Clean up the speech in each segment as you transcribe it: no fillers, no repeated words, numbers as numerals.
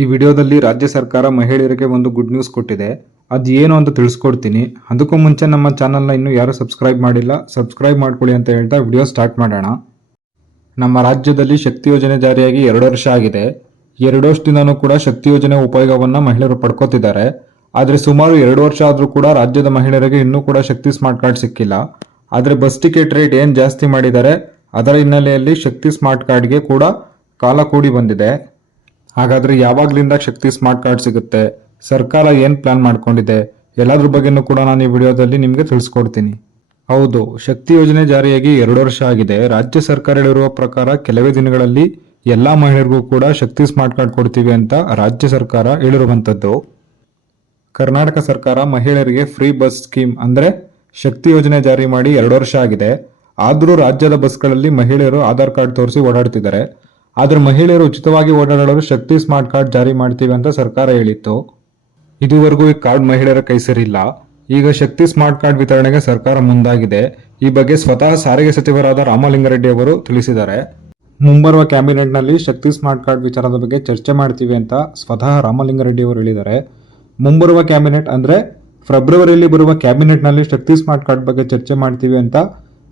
ಈ ವಿಡಿಯೋದಲ್ಲಿ ರಾಜ್ಯ ಸರ್ಕಾರ ಮಹಿಳೆಯರಿಗೆ ಒಂದು ಗುಡ್ ನ್ಯೂಸ್ ಕೊಟ್ಟಿದೆ. ಅದು ಏನು ಅಂತ ತಿಳಿಸ್ಕೊಡ್ತೀನಿ. ಅದಕ್ಕೂ ಮುಂಚೆ ನಮ್ಮ ಚಾನಲ್ನ ಇನ್ನೂ ಯಾರು ಸಬ್ಸ್ಕ್ರೈಬ್ ಮಾಡಿಲ್ಲ, ಸಬ್ಸ್ಕ್ರೈಬ್ ಮಾಡ್ಕೊಳ್ಳಿ ಅಂತ ಹೇಳ್ತಾ ವಿಡಿಯೋ ಸ್ಟಾರ್ಟ್ ಮಾಡೋಣ. ನಮ್ಮ ರಾಜ್ಯದಲ್ಲಿ ಶಕ್ತಿ ಯೋಜನೆ ಜಾರಿಯಾಗಿ 2 ವರ್ಷ ಆಗಿದೆ. 2 ವರ್ಷದಿಂದನೂ ಕೂಡ ಶಕ್ತಿ ಯೋಜನೆ ಉಪಯೋಗವನ್ನು ಮಹಿಳೆಯರು ಪಡ್ಕೋತಿದ್ದಾರೆ. ಆದರೆ ಸುಮಾರು 2 ವರ್ಷ ಆದರೂ ಕೂಡ ರಾಜ್ಯದ ಮಹಿಳೆಯರಿಗೆ ಇನ್ನೂ ಕೂಡ ಶಕ್ತಿ ಸ್ಮಾರ್ಟ್ ಕಾರ್ಡ್ ಸಿಕ್ಕಿಲ್ಲ. ಆದರೆ ಬಸ್ ಟಿಕೆಟ್ ರೇಟ್ ಏನು ಜಾಸ್ತಿ ಮಾಡಿದ್ದಾರೆ, ಅದರ ಹಿನ್ನೆಲೆಯಲ್ಲಿ ಶಕ್ತಿ ಸ್ಮಾರ್ಟ್ ಕಾರ್ಡ್ಗೆ ಕೂಡ ಕಾಲ ಕೂಡಿ ಬಂದಿದೆ. ಹಾಗಾದರೆ ಯಾವಾಗಲಿಂದ ಶಕ್ತಿ ಸ್ಮಾರ್ಟ್ ಕಾರ್ಡ್ ಸಿಗುತ್ತೆ, ಸರ್ಕಾರ ಏನು ಪ್ಲಾನ್ ಮಾಡ್ಕೊಂಡಿದೆ, ಎಲ್ಲದ್ರ ಬಗ್ಗೆನೂ ಕೂಡ ನಾನು ಈ ವಿಡಿಯೋದಲ್ಲಿ ನಿಮಗೆ ತಿಳಿಸ್ಕೊಡ್ತೀನಿ. ಹೌದು, ಶಕ್ತಿ ಯೋಜನೆ ಜಾರಿಯಾಗಿ 2 ವರ್ಷ ಆಗಿದೆ. ರಾಜ್ಯ ಸರ್ಕಾರ ಹೇಳಿರುವ ಪ್ರಕಾರ ಕೆಲವೇ ದಿನಗಳಲ್ಲಿ ಎಲ್ಲ ಮಹಿಳೆಯರಿಗೂ ಕೂಡ ಶಕ್ತಿ ಸ್ಮಾರ್ಟ್ ಕಾರ್ಡ್ ಕೊಡ್ತೀವಿ ಅಂತ ರಾಜ್ಯ ಸರ್ಕಾರ ಹೇಳಿರುವಂಥದ್ದು. ಕರ್ನಾಟಕ ಸರ್ಕಾರ ಮಹಿಳೆಯರಿಗೆ ಫ್ರೀ ಬಸ್ ಸ್ಕೀಮ್ ಅಂದರೆ ಶಕ್ತಿ ಯೋಜನೆ ಜಾರಿ ಮಾಡಿ 2 ವರ್ಷ ಆಗಿದೆ. ಆದರೂ ರಾಜ್ಯದ ಬಸ್ಗಳಲ್ಲಿ ಮಹಿಳೆಯರು ಆಧಾರ್ ಕಾರ್ಡ್ ತೋರಿಸಿ ಓಡಾಡ್ತಿದ್ದಾರೆ. ಆದರೆ ಮಹಿಳೆಯರು ಉಚಿತವಾಗಿ ಓಡಾಡಲು ಶಕ್ತಿ ಸ್ಮಾರ್ಟ್ ಕಾರ್ಡ್ ಜಾರಿ ಮಾಡ್ತೀವಿ ಅಂತ ಸರ್ಕಾರ ಹೇಳಿತ್ತು. ಇದುವರೆಗೂ ಈ ಕಾರ್ಡ್ ಮಹಿಳೆಯರ ಕೈ ಸೇರಿಲ್ಲ. ಈಗ ಶಕ್ತಿ ಸ್ಮಾರ್ಟ್ ಕಾರ್ಡ್ ವಿತರಣೆಗೆ ಸರ್ಕಾರ ಮುಂದಾಗಿದೆ. ಈ ಬಗ್ಗೆ ಸ್ವತಃ ಸಾರಿಗೆ ಸಚಿವರಾದ ರಾಮಲಿಂಗಾರೆಡ್ಡಿ ಅವರು ತಿಳಿಸಿದ್ದಾರೆ. ಮುಂಬರುವ ಕ್ಯಾಬಿನೆಟ್ನಲ್ಲಿ ಶಕ್ತಿ ಸ್ಮಾರ್ಟ್ ಕಾರ್ಡ್ ವಿಚಾರದ ಬಗ್ಗೆ ಚರ್ಚೆ ಮಾಡ್ತೀವಿ ಅಂತ ಸ್ವತಃ ರಾಮಲಿಂಗಾರೆಡ್ಡಿ ಅವರು ಹೇಳಿದ್ದಾರೆ. ಮುಂಬರುವ ಕ್ಯಾಬಿನೆಟ್ ಅಂದರೆ ಫೆಬ್ರವರಿಯಲ್ಲಿ ಬರುವ ಕ್ಯಾಬಿನೆಟ್ನಲ್ಲಿ ಶಕ್ತಿ ಸ್ಮಾರ್ಟ್ ಕಾರ್ಡ್ ಬಗ್ಗೆ ಚರ್ಚೆ ಮಾಡ್ತೀವಿ ಅಂತ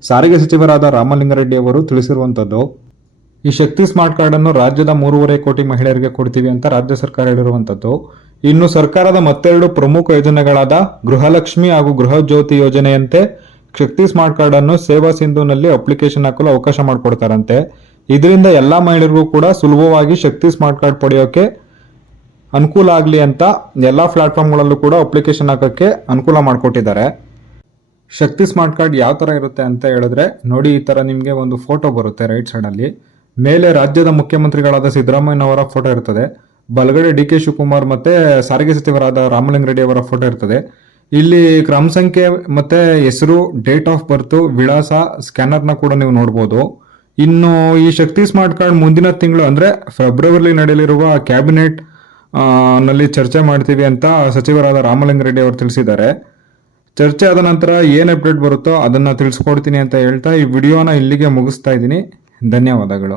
ಸಾರಿಗೆ ಸಚಿವರಾದ ರಾಮಲಿಂಗಾರೆಡ್ಡಿ ಅವರು ತಿಳಿಸಿರುವಂಥದ್ದು. ಈ ಶಕ್ತಿ ಸ್ಮಾರ್ಟ್ ಕಾರ್ಡ್ ಅನ್ನು ರಾಜ್ಯದ 3.5 ಕೋಟಿ ಮಹಿಳೆಯರಿಗೆ ಕೊಡ್ತೀವಿ ಅಂತ ರಾಜ್ಯ ಸರ್ಕಾರ ಹೇಳಿರುವಂಥದ್ದು. ಇನ್ನು ಸರ್ಕಾರದ ಮತ್ತೆರಡು ಪ್ರಮುಖ ಯೋಜನೆಗಳಾದ ಗೃಹಲಕ್ಷ್ಮಿ ಹಾಗೂ ಗೃಹ ಜ್ಯೋತಿ ಯೋಜನೆಯಂತೆ ಶಕ್ತಿ ಸ್ಮಾರ್ಟ್ ಕಾರ್ಡ್ ಅನ್ನು ಸೇವಾ ಸಿಂಧುನಲ್ಲಿ ಅಪ್ಲಿಕೇಶನ್ ಹಾಕಲು ಅವಕಾಶ ಮಾಡಿಕೊಡ್ತಾರಂತೆ. ಇದರಿಂದ ಎಲ್ಲ ಮಹಿಳೆಯರಿಗೂ ಕೂಡ ಸುಲಭವಾಗಿ ಶಕ್ತಿ ಸ್ಮಾರ್ಟ್ ಕಾರ್ಡ್ ಪಡೆಯೋಕೆ ಅನುಕೂಲ ಆಗಲಿ ಅಂತ ಎಲ್ಲ ಪ್ಲಾಟ್ಫಾರ್ಮ್ಗಳಲ್ಲೂ ಕೂಡ ಅಪ್ಲಿಕೇಶನ್ ಹಾಕೋಕ್ಕೆ ಅನುಕೂಲ ಮಾಡಿಕೊಟ್ಟಿದ್ದಾರೆ. ಶಕ್ತಿ ಸ್ಮಾರ್ಟ್ ಕಾರ್ಡ್ ಯಾವ ಥರ ಇರುತ್ತೆ ಅಂತ ಹೇಳಿದ್ರೆ ನೋಡಿ, ಈ ಥರ ನಿಮಗೆ ಒಂದು ಫೋಟೋ ಬರುತ್ತೆ ರೈಟ್ ಸೈಡಲ್ಲಿ. ಮೇಲೆ ರಾಜ್ಯದ ಮುಖ್ಯಮಂತ್ರಿಗಳಾದ ಸಿದ್ದರಾಮಯ್ಯನವರ ಫೋಟೋ ಇರ್ತದೆ. ಬಲಗಡೆ ಡಿ ಕೆ ಶಿವಕುಮಾರ್ ಮತ್ತು ಸಾರಿಗೆ ಸಚಿವರಾದ ರಾಮಲಿಂಗಾರೆಡ್ಡಿ ಅವರ ಫೋಟೋ ಇರ್ತದೆ. ಇಲ್ಲಿ ಕ್ರಮ ಸಂಖ್ಯೆ ಮತ್ತು ಹೆಸರು, ಡೇಟ್ ಆಫ್ ಬರ್ತು, ವಿಳಾಸ, ಸ್ಕ್ಯಾನರ್ನ ಕೂಡ ನೀವು ನೋಡ್ಬೋದು. ಇನ್ನು ಈ ಶಕ್ತಿ ಸ್ಮಾರ್ಟ್ ಕಾರ್ಡ್ ಮುಂದಿನ ತಿಂಗಳು ಅಂದರೆ ಫೆಬ್ರವರಿ ನಡೆಯಲಿರುವ ಕ್ಯಾಬಿನೆಟ್ ನಲ್ಲಿ ಚರ್ಚೆ ಮಾಡ್ತೀವಿ ಅಂತ ಸಚಿವರಾದ ರಾಮಲಿಂಗಾರೆಡ್ಡಿ ಅವರು ತಿಳಿಸಿದ್ದಾರೆ. ಚರ್ಚೆ ಆದ ನಂತರ ಏನು ಅಪ್ಡೇಟ್ ಬರುತ್ತೋ ಅದನ್ನು ತಿಳಿಸ್ಕೊಡ್ತೀನಿ ಅಂತ ಹೇಳ್ತಾ ಈ ವಿಡಿಯೋನ ಇಲ್ಲಿಗೆ ಮುಗಿಸ್ತಾ ಇದ್ದೀನಿ. ಧನ್ಯವಾದಗಳು.